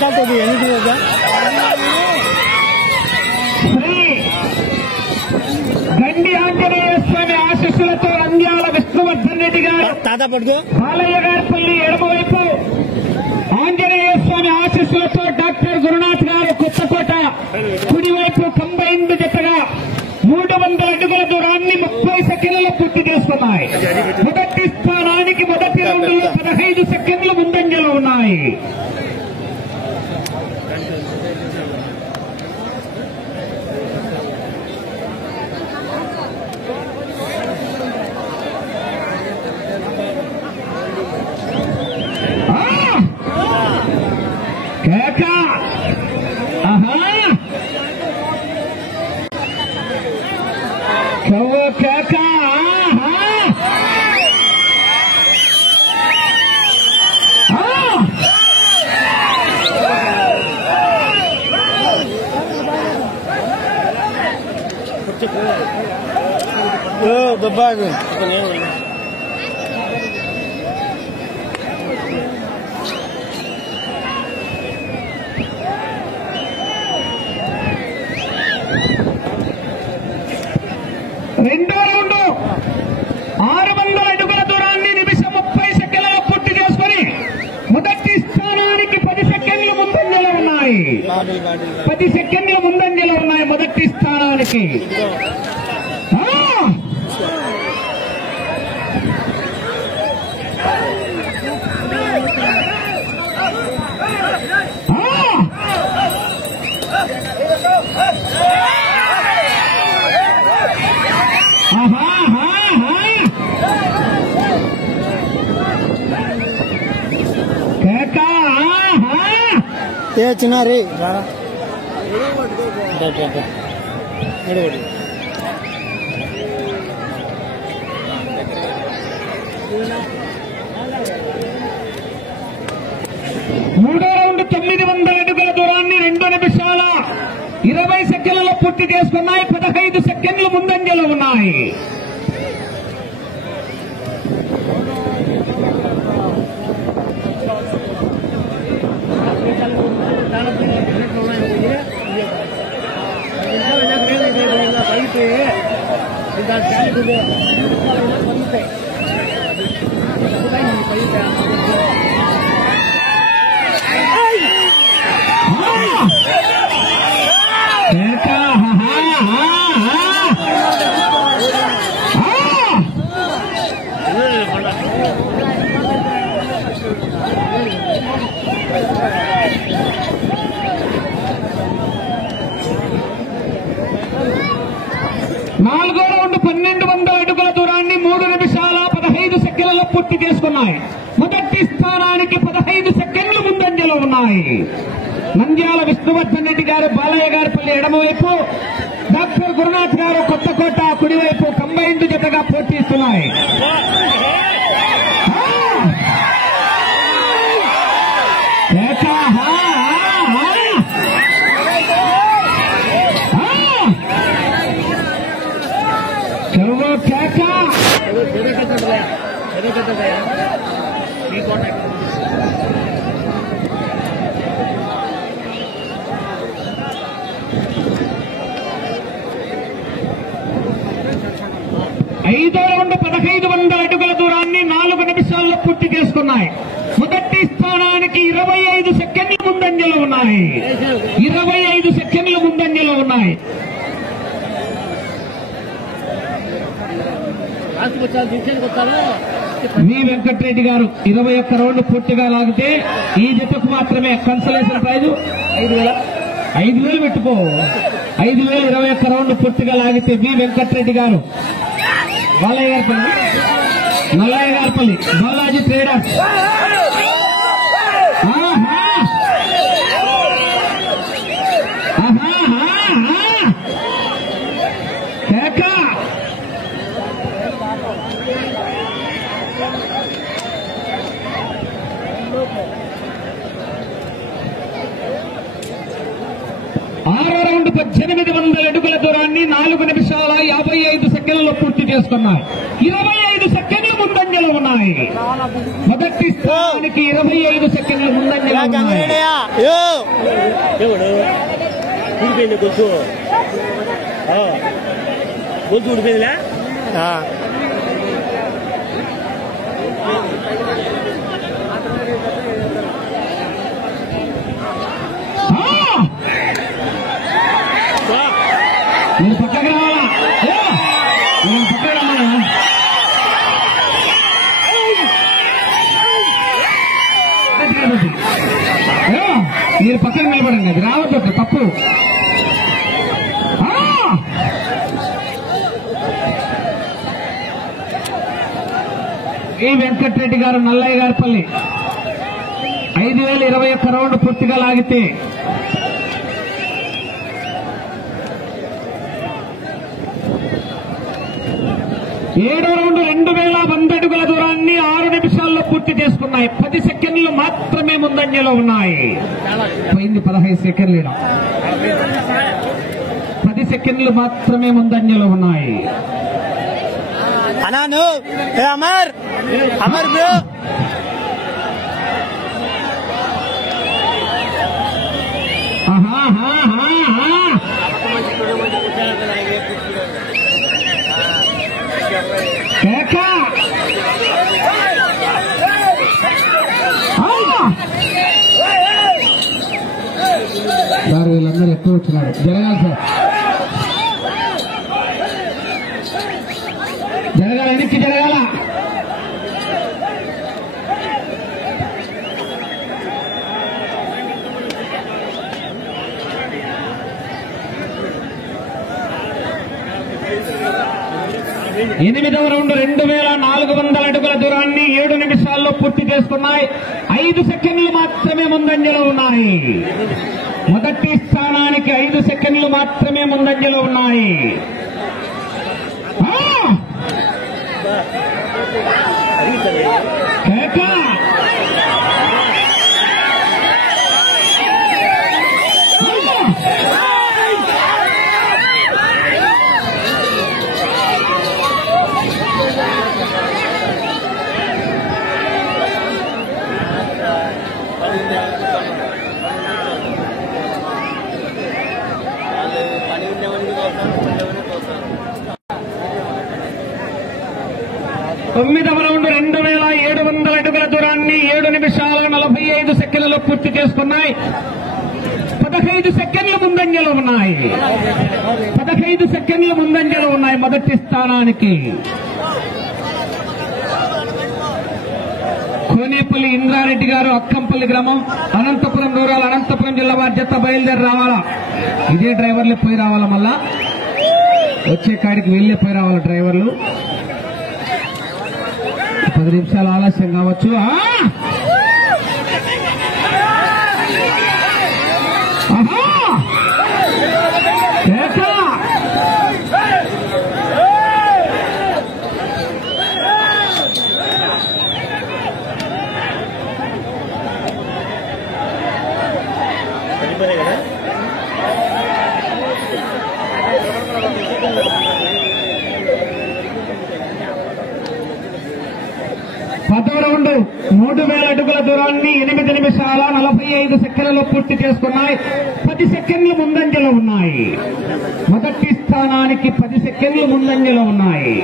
శ్రీ గండి ఆంజనేయ స్వామి ఆశీస్సులతో నంద్యాల విష్ణువర్ధన్ రెడ్డి గారు బాలయ్య గారిపల్లి ఎడమవైపు, ఆంజనేయ స్వామి ఆశీస్సులతో డాక్టర్ గురునాథ్ గారు కొత్తకోట కుడివైపు కంబైన్డ్ జతగా 300 అడుగుల దూరాన్ని 30 సెకండ్లలో పూర్తి చేసుకున్నాయి. మొదటి స్థానానికి మొదటి రౌండ్లో 15 సెకండ్లు ముందంజలో ఉన్నాయి. Babago. రెండో రౌండ్ 600 అడుగుల దూరాన్ని నిమిషం 30 సెకండ్లలో పూర్తి చేసుకుని మొదటి స్థానానికి 10 సెకండ్లు ముందంజలో ఉన్నాయి. 10 సెకండ్ల ముందంజలో ఉన్నాయి మొదటి స్థానానికి. చిన్నారి మూడో రౌండ్ 900 అడుగుల దూరాన్ని 2 నిమిషాల 20 సెకండ్లలో పూర్తి చేసుకున్నాయి. 15 సెకండ్లు ముందంజలో ఉన్నాయి. నాలుగో రౌండ్ 1200 అడుగుల దూరాన్ని 3 నిమిషాల 15 సెకండ్లలో పూర్తి చేసుకున్నాయి. మొదటి స్థానానికి 15 సెకండ్లు ముందంజలో ఉన్నాయి. నంద్యాల విష్ణువర్ధన్ రెడ్డి గారు బాలయ్య గారిపల్లి ఎడమవైపు, డాక్టర్ గురునాథ్ గారు కొత్తకోట కుడివైపు కంబైన్డ్ జతగా పోటీస్తున్నాయి. ఐదో రౌండ్ 1500 అడుగుల దూరాన్ని 4 నిమిషాల్లో పూర్తి చేసుకున్నాయి. మొదటి స్థానానికి 25 సెకండ్లు ముందంజలో ఉన్నాయి. 25 సెకండ్లు ముందంజలో ఉన్నాయి. వి వెంకటరెడ్డి గారు 21 రౌండ్ పూర్తిగా లాగితే ఈ జతకు మాత్రమే కన్సలేషన్ ప్రైజ్ 5,000 పెట్టుకో. 5,000 21 రౌండ్ పూర్తిగా లాగితే వి వెంకటరెడ్డి గారు బాలయ్య గారిపల్లి, మల్లయ్య గారిపల్లి, బాలాజీ ట్రేడర్స్. ఆరో రౌండ్ 1800 అడుగుల దూరాన్ని 4 నిమిషాల 55 సెకండ్లలో పూర్తి చేసుకున్నారు. 25 సెకండ్లు ముందంజలో ఉన్నాయి. మొదటి స్థానానికి 25 సెకండ్లు ముందంజలో ఉన్నాయి. గొంతు ఊడిపోయిందిలే. నేను పక్కకు రావాలా? నేను పక్కకు రావాలా? మీరు పక్కన నిలబడండి. అది రావద్దు, తప్పు. ఈ వెంకటరెడ్డి గారు నల్లయ్య గారిపల్లి 5021 రౌండ్ పూర్తిగా లాగితే ఏడో రౌండ్ 2100 అడుగుల దూరాన్ని 6 నిమిషాల్లో పూర్తి చేసుకున్నాయి. 10 సెకండ్లు మాత్రమే ముందంజలో ఉన్నాయి. పోయింది 15 సెకండ్లు. 10 సెకండ్లు మాత్రమే ముందంజలో ఉన్నాయి. అనాను అమర్ అమర్ బ్రో సార్ వీళ్ళందరూ ఎక్కువ వచ్చినారు. జరగాలి సార్, జరగాల, వెనక్కి జరగాల. ఎనిమిదవ రౌండ్ 2400 అడుగుల దూరాన్ని 7 నిమిషాల్లో పూర్తి చేసుకున్నాయి. 5 సెకండ్లు మాత్రమే ముందంజలో ఉన్నాయి. మొదటి స్థానానికి 5 సెకండ్లు మాత్రమే ముందంజలో ఉన్నాయి. తొమ్మిదవ రౌండ్ 2700 అడుగుల దూరాన్ని 7 నిమిషాల 45 సెకండ్లలో పూర్తి చేసుకున్నాయి. 15 సెకండ్ల ముందంజలో ఉన్నాయి. 15 సెకండ్ల ముందంజలో ఉన్నాయి మొదటి స్థానానికి. కోనేపల్లి ఇంద్రారెడ్డి గారు, అక్కంపల్లి గ్రామం, అనంతపురం రూరల్, అనంతపురం జిల్లా బాధ్యత. బయలుదేరి రావాలా. ఇదే డ్రైవర్లే పోయి రావాలా. మళ్ళా వచ్చే కాడికి వెళ్లే పోయి రావాలా డ్రైవర్లు. 10 నిమిషాలు ఆలస్యం కావచ్చు. పదో రౌండ్ 3000 అడుగుల దూరాన్ని 8 నిమిషాల 45 సెకండ్లలో పూర్తి చేసుకున్నాయి. 10 సెకండ్లు ముందంజలో ఉన్నాయి. మొదటి స్థానానికి 10 సెకండ్లు ముందంజలో ఉన్నాయి.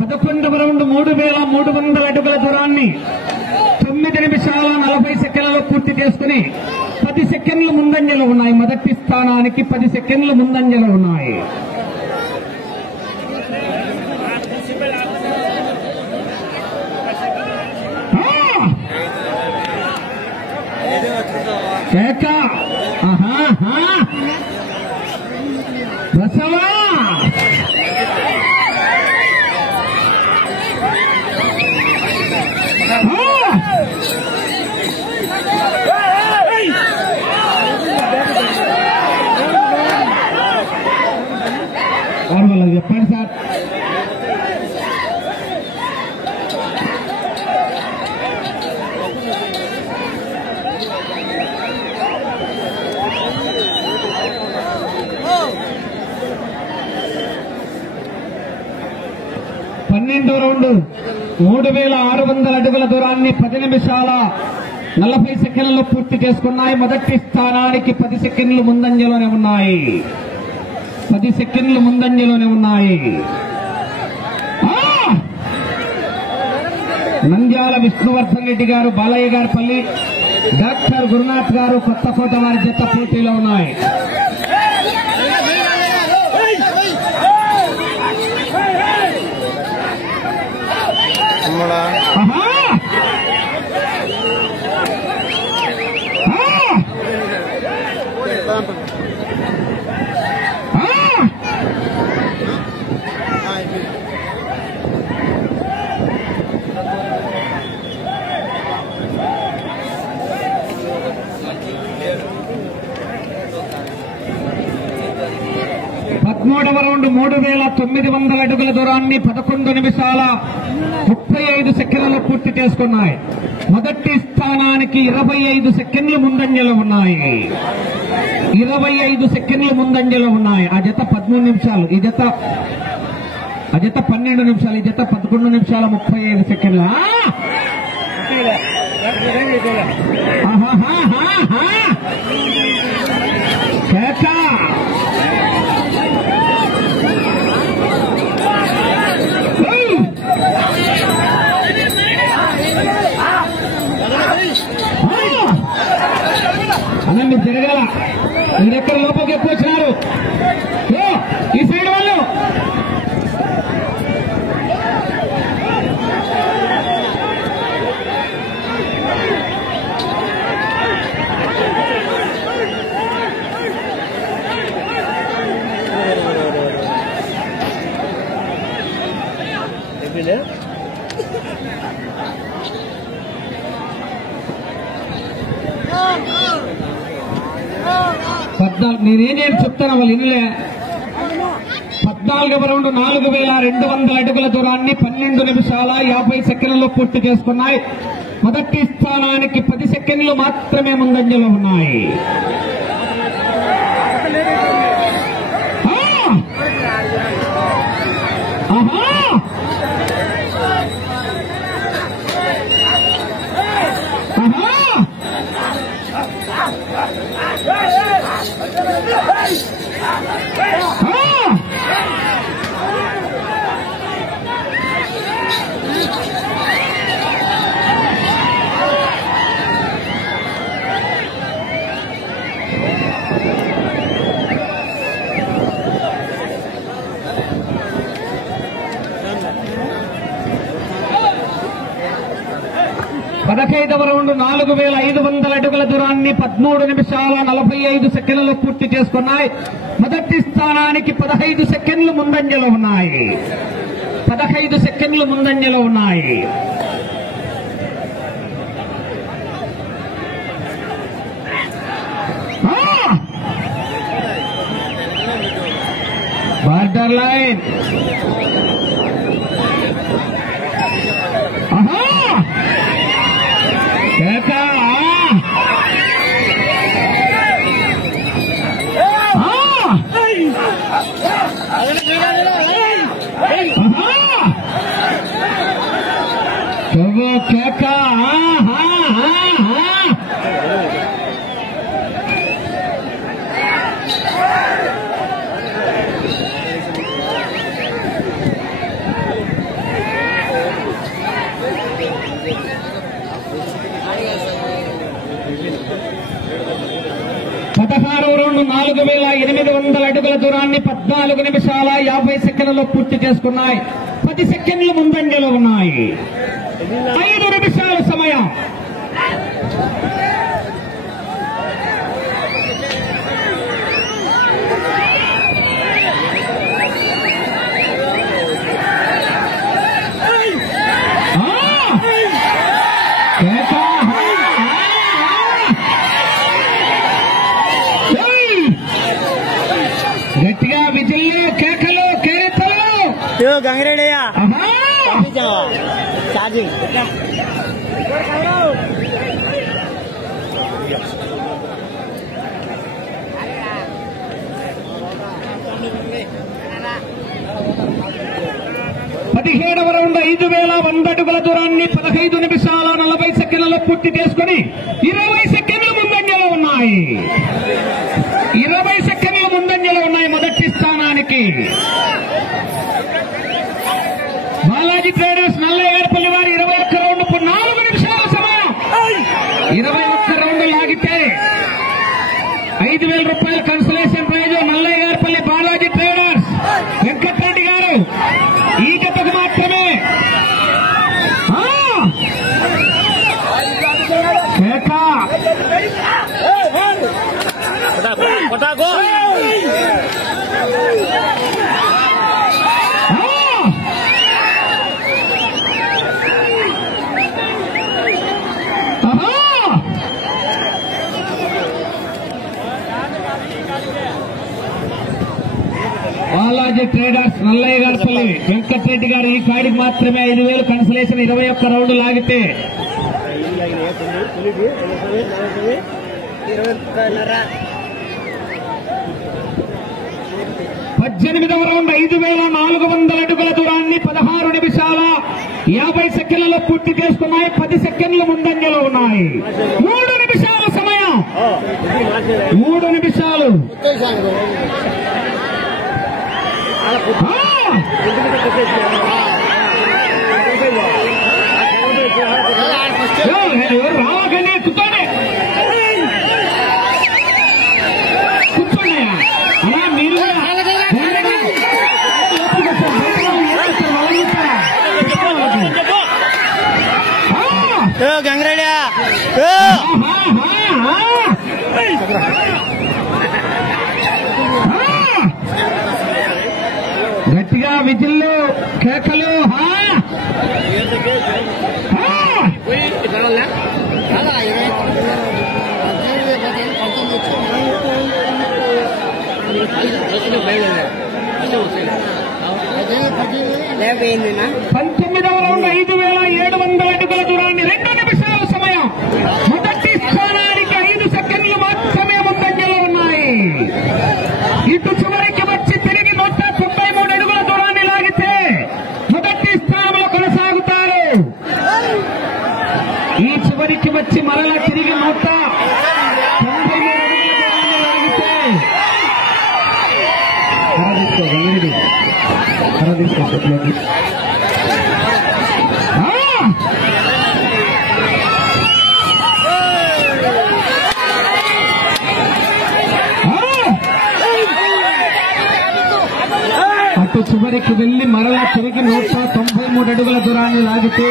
పదకొండవ రౌండ్ 3300 అడుగుల దూరాన్ని 9 నిమిషాల 40 సెకండ్లలో పూర్తి చేసుకుని 10 సెకండ్లు ముందంజలో ఉన్నాయి. మొదటి స్థానానికి 10 సెకండ్లు ముందంజలో ఉన్నాయి. కేక బసవా వాళ్ళకి చెప్పండి సార్. పన్నెండో రౌండ్ 3600 అడుగుల దూరాన్ని 10 నిమిషాల 40 సెకండ్లలో పూర్తి చేసుకున్నాయి. మొదటి స్థానానికి 10 సెకండ్లు ముందంజలోనే ఉన్నాయి. 10 సెకండ్లు ముందంజలోనే ఉన్నాయి. నంద్యాల విష్ణువర్ధన్ రెడ్డి గారు, బాలయ్య గారి పల్లి, డాక్టర్ గురునాథ్ గారు కొత్తకోట వారి జత పోటీలో ఉన్నాయి. మూడవ రౌండ్ 3900 అడుగుల దూరాన్ని 11 నిమిషాల 35 సెకండ్లలో పూర్తి చేసుకున్నాయి. మొదటి స్థానానికి 25 సెకండ్లు ముందంజలో ఉన్నాయి. 25 సెకండ్లు ముందంజలో ఉన్నాయి. ఆ జత 13 నిమిషాలు, ఈ జత 12 నిమిషాలు, ఈ జత 11 నిమిషాల 35 సెకండ్లు. అన్న మీరు తిరగాల, మీరెక్కడ లోపలికి ఎక్కువ వచ్చినారు. ఈ సైడ్ వాళ్ళు నేనేం చెప్తాను వాళ్ళు ఇనులే. 14వ రౌండ్ 4200 అడుగుల దూరాన్ని 12 నిమిషాల 50 సెకండ్లలో పూర్తి చేసుకున్నాయి. మొదటి స్థానానికి 10 సెకండ్లు మాత్రమే ముందంజలో ఉన్నాయి. పదహైదవ రౌండ్ 4500 అడుగుల దూరాన్ని 13 నిమిషాల 45 సెకండ్లలో పూర్తి చేసుకున్నాయి. మొదటి స్థానానికి 15 సెకండ్లు ముందంజలో ఉన్నాయి. 15 సెకండ్లు ముందంజలో ఉన్నాయి. బార్డర్ లైన్ కేక 16వ రౌండ్ 4800 అడుగుల దూరాన్ని 14 నిమిషాల 50 సెకండ్లలో పూర్తి చేసుకున్నాయి. 10 సెకండ్లు ముందంజలో ఉన్నాయి. 5 నిమిషాల సమయం. గంగిరెడ్డియా ఛార్జింగ్ 17వ రౌండ్ 5,100 అడుగుల దూరాన్ని 15 నిమిషాల 40 సెకండ్లలో పూర్తి చేసుకుని 20 సెకండ్లు ముందంజలో ఉన్నాయి. 20 సెకండ్లు ముందంజలో ఉన్నాయి మొదటి స్థానానికి. బాలాజీ ట్రేడర్స్ నల్లయ్యగారిపల్లి వారి 21 రౌండ్ 4 నిమిషాల సమయం. 21 రౌండ్ లాగితే 5,000 రూపాయల consolation prize. Nallayyagaripalli Balaji traders Venkatareddy గారు ఈ జతకు మాత్రమే. బాలాజీ ట్రేడర్స్ నల్లయ్యగారిపల్లి వెంకటరెడ్డి గారు ఈ కాడికి మాత్రమే 5,000 కన్సలేషన్. 21 రౌండ్ లాగితే 18వ రౌండ్ 5,400 అడుగుల దూరాన్ని 16 నిమిషాల 50 సెకండ్లలో పూర్తి చేసుకున్నాయి. 10 సెకండ్లు ముందంజలో ఉన్నాయి. 3 నిమిషాల సమయం. 3 నిమిషాలు. రావకండి, కూర్చోండి కూర్చోండి అలా మీరు గంగిరెడ్డియా గట్టిగా విజిల్లు కేకలు. పంతొమ్మిదవ రౌండ్ 5,700 అడుగుల దూరాన్ని 2 నిమిషాల సమయం. మొదటి స్థానానికి 5 సెకండ్లు మాత్రమే ముందంజలో ఉన్నాయి. ఇటు చివరికి వచ్చి తిరిగి 193 అడుగుల దూరాన్ని లాగితే మొదటి స్థానంలో కొనసాగుతారు. ఈ చివరికి వచ్చి మరలా తిరిగి 193 అడుగుల దూరాన్ని లాగితే అటు చివరికి వెళ్లి మరలా తిరిగి 193 అడుగుల దూరాన్ని లాగితే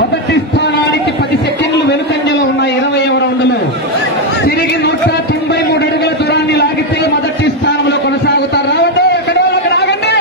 మొదటి స్థానానికి 10 సెకండ్లు వెనుకంజలో ఉన్నాయి. 20వ రౌండ్లో తిరిగి 193 అడుగుల దూరాన్ని లాగితే మొదటి స్థానంలో కొనసాగుతారు. రావద్దు, ఎక్కడ అక్కడ ఆగండి.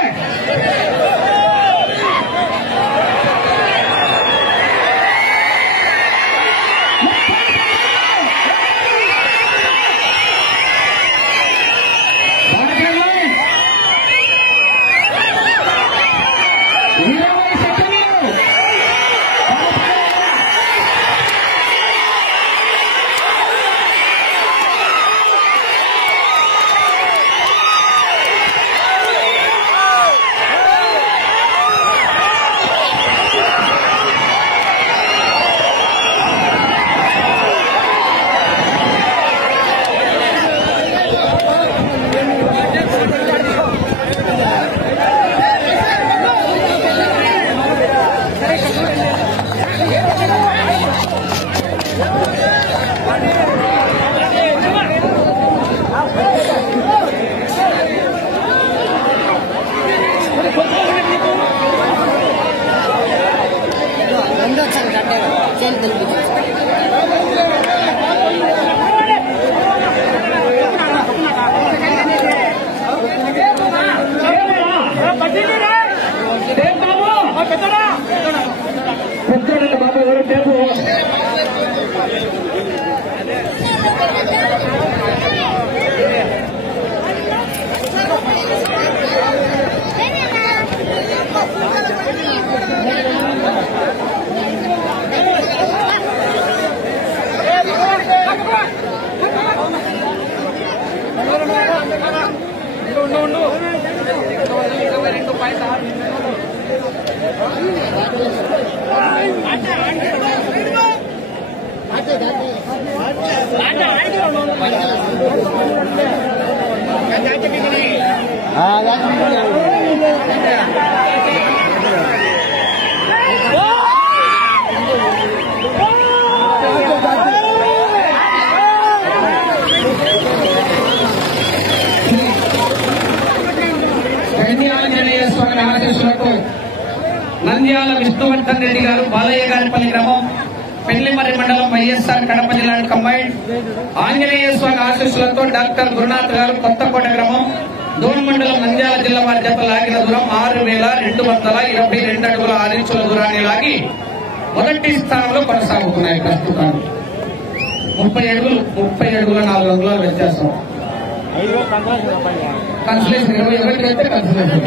ఆంజనేయ స్వామి ఆశీస్సులతో నంద్యాల విష్ణువర్ధన్ రెడ్డి గారు బాలయ్యగారిపల్లి గ్రామం పెళ్లిమర్రి మండలం వైఎస్ఆర్ కడప జిల్లా కంబైన్డ్ ఆంజనేయ స్వామి ఆశీస్సులతో డాక్టర్ గురునాథ్ గారు కొత్తకోట గ్రామం దూరం మండలం నంద్యాల జిల్లా వారి జత లాగిన దూరం 6,222 అడుగుల 6 ఇంచుల దూరాన్ని లాగి మొదటి స్థానంలో కొనసాగుతున్నాయి. ప్రస్తుతం 30 అడుగుల 4 అంగుళాల వ్యత్యాసం. కన్సలేషన్ ఎవరికి అయితే కన్సలేషన్